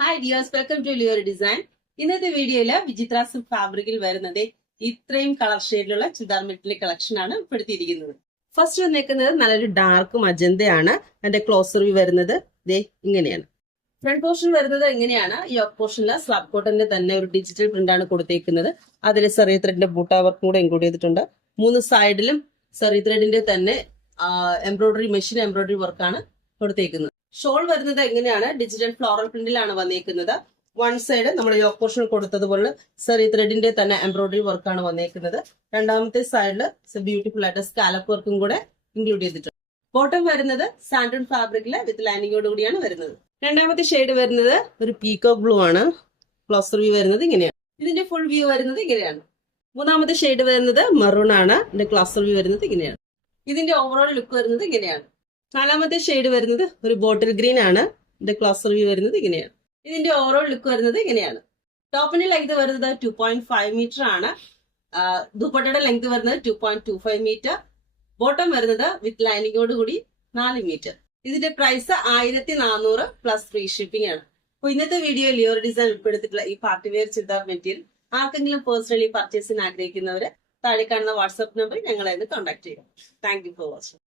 Hi dears, welcome to Lior design. ഇന്നത്തെ വീഡിയോയില് Vichitra silk ഫാബ്രിക്കിൽ വരുന്നത് ഇത്രയും കളർ ഷെയ്ഡിലുള്ള ചുരിദാർ മെറ്റീരിയൽ കളക്ഷൻ ആണ് ഉൾപ്പെടുത്തിയിരിക്കുന്നത്. ഫസ്റ്റ് വന്നേക്കുന്നത് നല്ലൊരു ഡാർക്ക് മജന്തയാണ്. അതിന്റെ ക്ലോസർ വ്യൂ വരുന്നത് ദേ ഇങ്ങനെയാണ്. ഫ്രണ്ട് പോർഷൻ വരുന്നത് എങ്ങനെയാണ്? യോക്ക് പോർഷനിൽ സ്ലാബ് കോട്ടന്റെ തന്നെ ഒരു ഡിജിറ്റൽ പ്രിന്റ് ആണ് കൊടുത്തേക്കുന്നത്. അതിൽ സെറി ത്രെഡിന്റെ ബൂട്ട വർക്ക് കൂടെ ഇൻക്ലൂഡ് ചെയ്തിട്ടുണ്ട്. 3 സൈഡിലും സെറി ത്രെഡിന്റെ തന്നെ എംബ്രോയിഡറി മെഷീൻ എംബ്രോയിഡറി വർക്കാണ് കൊടുത്തേക്കുന്നത്. ഷോൾ വരുന്നത് എങ്ങനെയാണ്? ഡിജിറ്റൽ ഫ്ലോറൽ പ്രിന്റിലാണ് വന്നേക്കുന്നത്. വൺ സൈഡ് നമ്മൾ യോക്ക് പോർഷൻ കൊടുത്തതുപോലെ സെറി ത്രെഡിന്റെ തന്നെ എംബ്രോയിഡറി വർക്കാണ് വന്നേക്കുന്നത്. രണ്ടാമത്തെ സൈഡിൽ ബ്യൂട്ടിഫുൾ ആയിട്ട് സ്കാലപ്പ് വർക്കും കൂടെ ഇൻക്ലൂഡ് ചെയ്തിട്ടുണ്ട്. ബോട്ടം വരുന്നത് സാൻഡൺ ഫാബ്രിക്കില് വിത്ത് ലൈനിങ്ങോട് കൂടിയാണ് വരുന്നത്. രണ്ടാമത്തെ ഷെയ്ഡ് വരുന്നത് ഒരു പീകോക്ക് ബ്ലൂ ആണ്. ക്ലോസർ വ്യൂ വരുന്നത് ഇങ്ങനെയാണ്. ഇതിന്റെ ഫുൾ വ്യൂ വരുന്നത് ഇങ്ങനെയാണ്. മൂന്നാമത്തെ ഷെയ്ഡ് വരുന്നത് മെറൂൺ ആണ്. ഇതിന്റെ ക്ലോസർ വ്യൂ വരുന്നത് ഇങ്ങനെയാണ്. ഇതിന്റെ ഓവറോൾ ലുക്ക് വരുന്നത് ഇങ്ങനെയാണ്. നാലാമത്തെ ഷെയ്ഡ് വരുന്നത് ഒരു ബോട്ടിൽ ഗ്രീൻ ആണ്. ഇതിന്റെ ക്ലോസർ വ്യൂ വരുന്നത് ഇങ്ങനെയാണ്. ഇതിന്റെ ഓവറോൾ ലുക്ക് വരുന്നത് ഇങ്ങനെയാണ്. ടോപ്പിന്റെ ലെങ്ത് വരുന്നത് 2.5 മീറ്റർ ആണ്. ദുപ്പട്ടയുടെ ലെങ്ത് വരുന്നത് 2.25 മീറ്റർ. ബോട്ടം വരുന്നത് വിത്ത് ലൈനിങ്ങോട് കൂടി 4 മീറ്റർ. ഇതിന്റെ പ്രൈസ് 1400 പ്ലസ് ഫ്രീ ഷിപ്പിംഗ് ആണ്. അപ്പൊ ഇന്നത്തെ വീഡിയോ ലിയോർ ഡിസൈൻ ഉൾപ്പെടുത്തിയിട്ടുള്ള ഈ പാർട്ടി വെയർ ചുരിദാർ മെറ്റീരിയൽ ആർക്കെങ്കിലും പേഴ്സണലി പർച്ചേസിന് ആഗ്രഹിക്കുന്നവര് താഴെ കാണുന്ന വാട്സ്ആപ്പ് നമ്പറിൽ ഞങ്ങളെ കോൺടാക്ട് ചെയ്യാം. Thank you for watching.